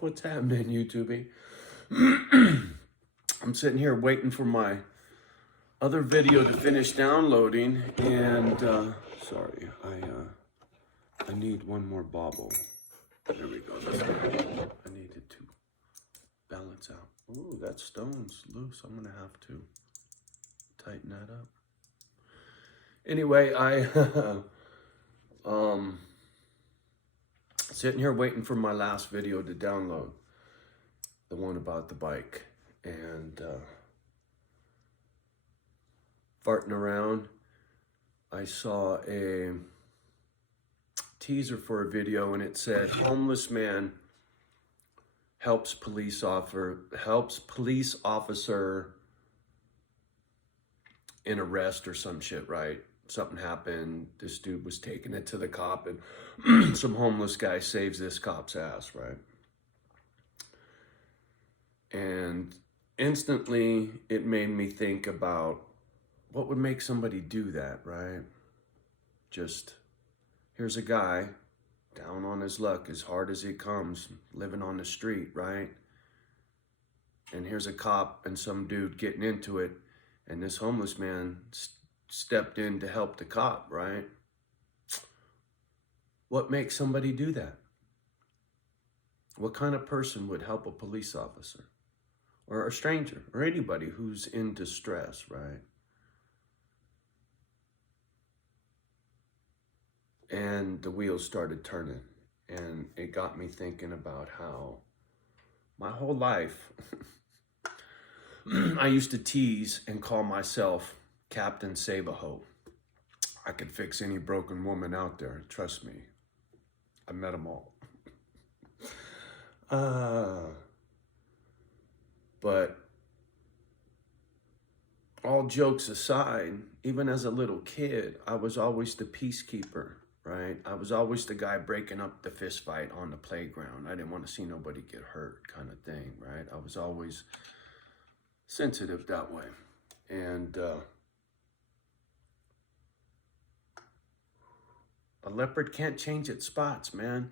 What's happening, YouTube? I'm sitting here waiting for my other video to finish downloading, and sorry, I need one more bobble. There we go. I needed to balance out. Ooh, that stone's loose. I'm gonna have to tighten that up. Anyway, I sitting here waiting for my last video to download, the one about the bike, and farting around, I saw a teaser for a video, and it said homeless man helps police officer in arrest or some shit, right? Something happened, this dude was taking it to the cop, and some homeless guy saves this cop's ass, right? And instantly it made me think about what would make somebody do that, right? Just, here's a guy down on his luck as hard as he comes, living on the street, right? And here's a cop and some dude getting into it, and this homeless man stepped in to help the cop, right? What makes somebody do that? What kind of person would help a police officer or a stranger or anybody who's in distress, right? And the wheels started turning, and it got me thinking about how my whole life I used to tease and call myself Captain Save-A-Ho. I could fix any broken woman out there, trust me. I met them all. But all jokes aside, even as a little kid, I was always the peacekeeper, right? I was always the guy breaking up the fist fight on the playground. I didn't want to see nobody get hurt, kind of thing, right? I was always sensitive that way. And a leopard can't change its spots, man.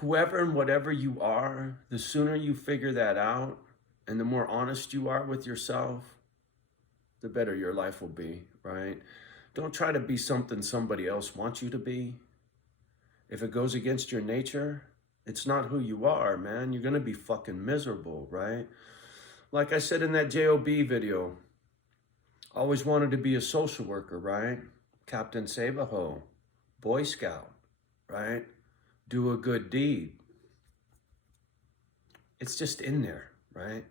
Whoever and whatever you are, the sooner you figure that out and the more honest you are with yourself, the better your life will be, right? Don't try to be something somebody else wants you to be. If it goes against your nature, it's not who you are, man. You're gonna be fucking miserable, right? Like I said in that JOB video, I always wanted to be a social worker, right? Captain Save-A-Ho, Boy Scout, right? Do a good deed. It's just in there, right?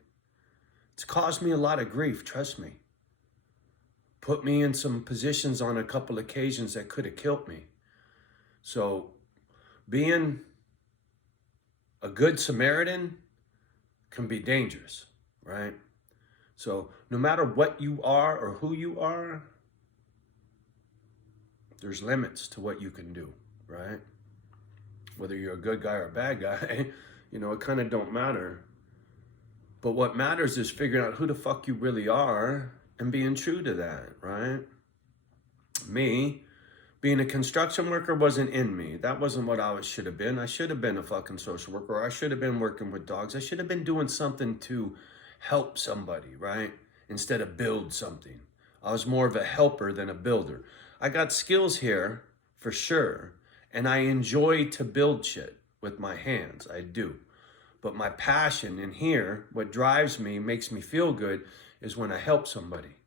It's caused me a lot of grief, trust me. Put me in some positions on a couple occasions that could have killed me. So being a good Samaritan can be dangerous, right? So no matter what you are or who you are, there's limits to what you can do, right? Whether you're a good guy or a bad guy, you know, it kind of don't matter. But what matters is figuring out who the fuck you really are and being true to that, right? Me, being a construction worker wasn't in me. That wasn't what I should have been. I should have been a fucking social worker, or I should have been working with dogs. I should have been doing something to help somebody, right? Instead of build something. I was more of a helper than a builder. I got skills here, for sure, and I enjoy to build shit with my hands, I do. But my passion in here, what drives me, makes me feel good, is when I help somebody.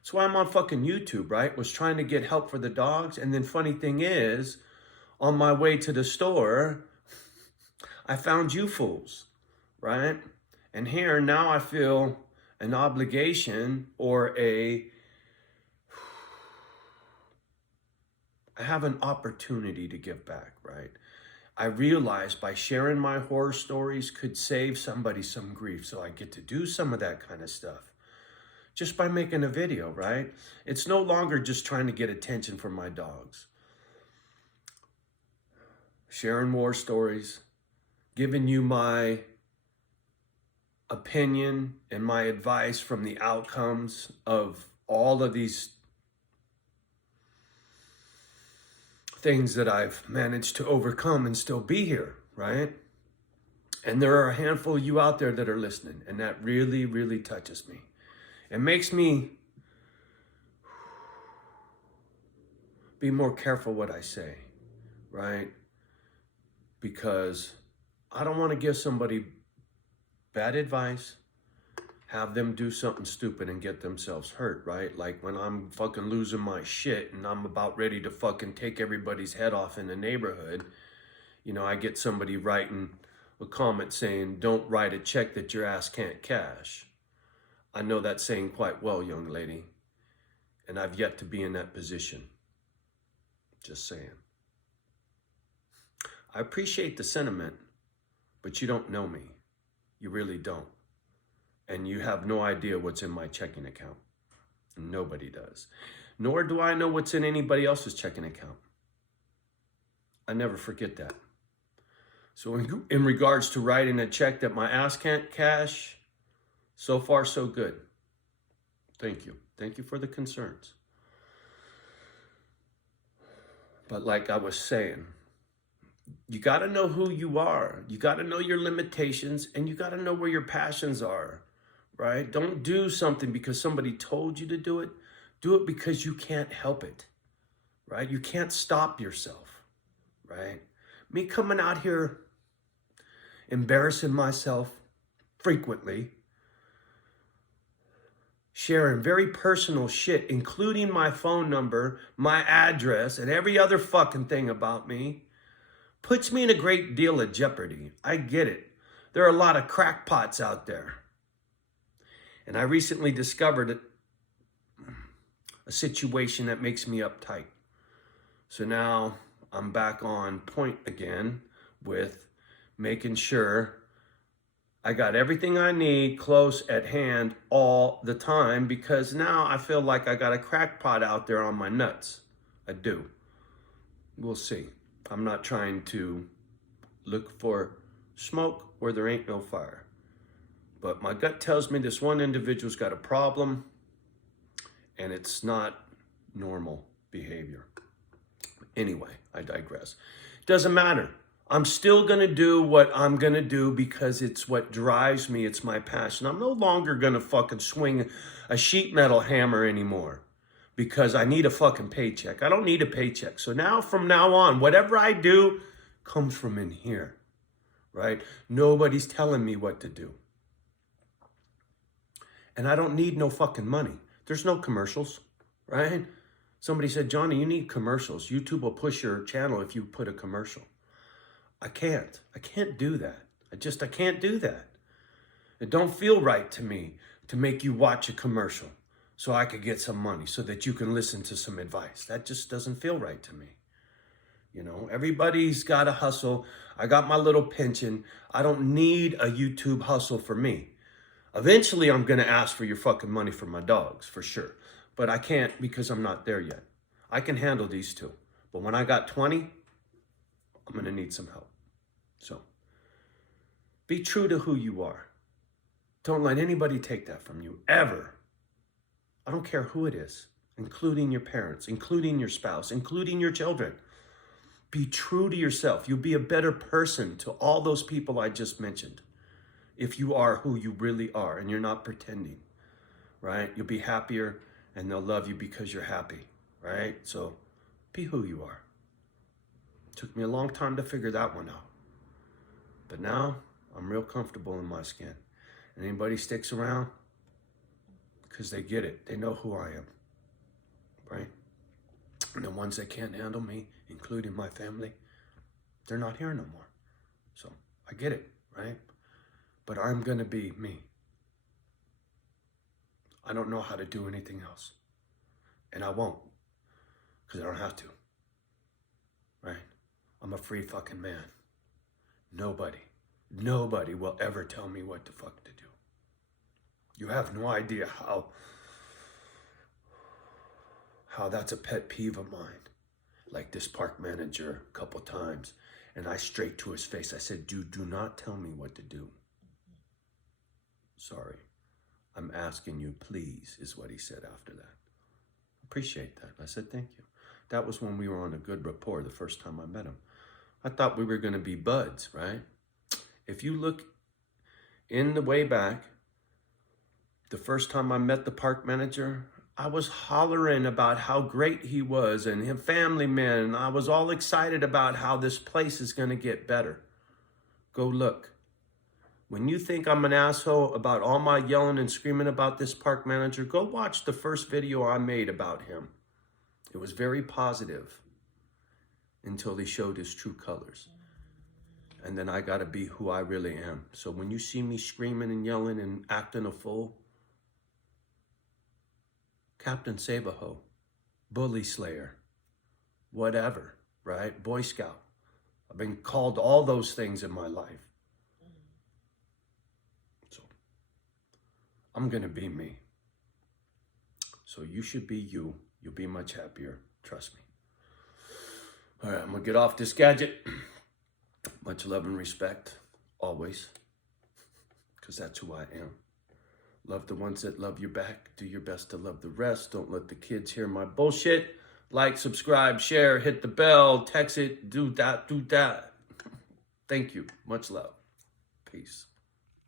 That's why I'm on fucking YouTube, right? Was trying to get help for the dogs. And then funny thing is, on my way to the store, I found you fools, right? And here, now I feel an obligation or I have an opportunity to give back, right? I realized by sharing my horror stories could save somebody some grief. So I get to do some of that kind of stuff just by making a video, right? It's no longer just trying to get attention from my dogs. Sharing war stories, giving you my opinion and my advice from the outcomes of all of these things that I've managed to overcome and still be here, right? And there are a handful of you out there that are listening, and that really, really touches me. It makes me be more careful what I say, right? Because I don't want to give somebody bad advice, have them do something stupid and get themselves hurt, right? Like when I'm fucking losing my shit and I'm about ready to fucking take everybody's head off in the neighborhood, you know, I get somebody writing a comment saying, don't write a check that your ass can't cash. I know that saying quite well, young lady, and I've yet to be in that position. Just saying. I appreciate the sentiment, but you don't know me. You really don't. And you have no idea what's in my checking account. Nobody does. Nor do I know what's in anybody else's checking account. I never forget that. So in regards to writing a check that my ass can't cash, so far so good. Thank you. Thank you for the concerns. But like I was saying, you got to know who you are. You got to know your limitations, and you got to know where your passions are, right? Don't do something because somebody told you to do it. Do it because you can't help it, right? You can't stop yourself, right? Me coming out here embarrassing myself frequently, sharing very personal shit, including my phone number, my address, and every other fucking thing about me, puts me in a great deal of jeopardy. I get it. There are a lot of crackpots out there. And I recently discovered a situation that makes me uptight. So now I'm back on point again with making sure I got everything I need close at hand all the time, because now I feel like I got a crackpot out there on my nuts. I do. We'll see. I'm not trying to look for smoke where there ain't no fire. But my gut tells me this one individual's got a problem, and it's not normal behavior. Anyway, I digress. Doesn't matter. I'm still going to do what I'm going to do because it's what drives me. It's my passion. I'm no longer going to fucking swing a sheet metal hammer anymore because I need a fucking paycheck. I don't need a paycheck. So now, from now on, whatever I do comes from in here, right? Nobody's telling me what to do. And I don't need no fucking money. There's no commercials, right? Somebody said, Johnny, you need commercials. YouTube will push your channel if you put a commercial. I can't do that. I can't do that. It don't feel right to me to make you watch a commercial so I could get some money so that you can listen to some advice. That just doesn't feel right to me. You know, everybody's got a hustle. I got my little pension. I don't need a YouTube hustle for me. Eventually, I'm going to ask for your fucking money for my dogs, for sure. But I can't because I'm not there yet. I can handle these two. But when I got 20, I'm going to need some help. So, be true to who you are. Don't let anybody take that from you, ever. I don't care who it is, including your parents, including your spouse, including your children. Be true to yourself. You'll be a better person to all those people I just mentioned if you are who you really are and you're not pretending, right? You'll be happier and they'll love you because you're happy, right? So, be who you are. Took me a long time to figure that one out. But now, I'm real comfortable in my skin. And anybody sticks around, because they get it. They know who I am, right? And the ones that can't handle me, including my family, they're not here no more. So, I get it, right? But I'm going to be me. I don't know how to do anything else. And I won't, because I don't have to, right? I'm a free fucking man. Nobody will ever tell me what the fuck to do. You have no idea how that's a pet peeve of mine. Like this park manager a couple times, and I straight to his face, I said, dude, do not tell me what to do. Sorry. I'm asking you, please, is what he said after that. Appreciate that. I said, thank you. That was when we were on a good rapport the first time I met him. I thought we were going to be buds, right? If you look in the way back, the first time I met the park manager, I was hollering about how great he was and his family man. I was all excited about how this place is going to get better. Go look. When you think I'm an asshole about all my yelling and screaming about this park manager, go watch the first video I made about him. It was very positive until they showed his true colors. And then I got to be who I really am. So when you see me screaming and yelling and acting a fool, Captain Save-A-Ho, Bully Slayer, whatever, right? Boy Scout. I've been called all those things in my life. So I'm going to be me. So you should be you. You'll be much happier. Trust me. All right, I'm going to get off this gadget. Much love and respect, always, because that's who I am. Love the ones that love you back. Do your best to love the rest. Don't let the kids hear my bullshit. Like, subscribe, share, hit the bell, text it, do that, do that. Thank you. Much love. Peace.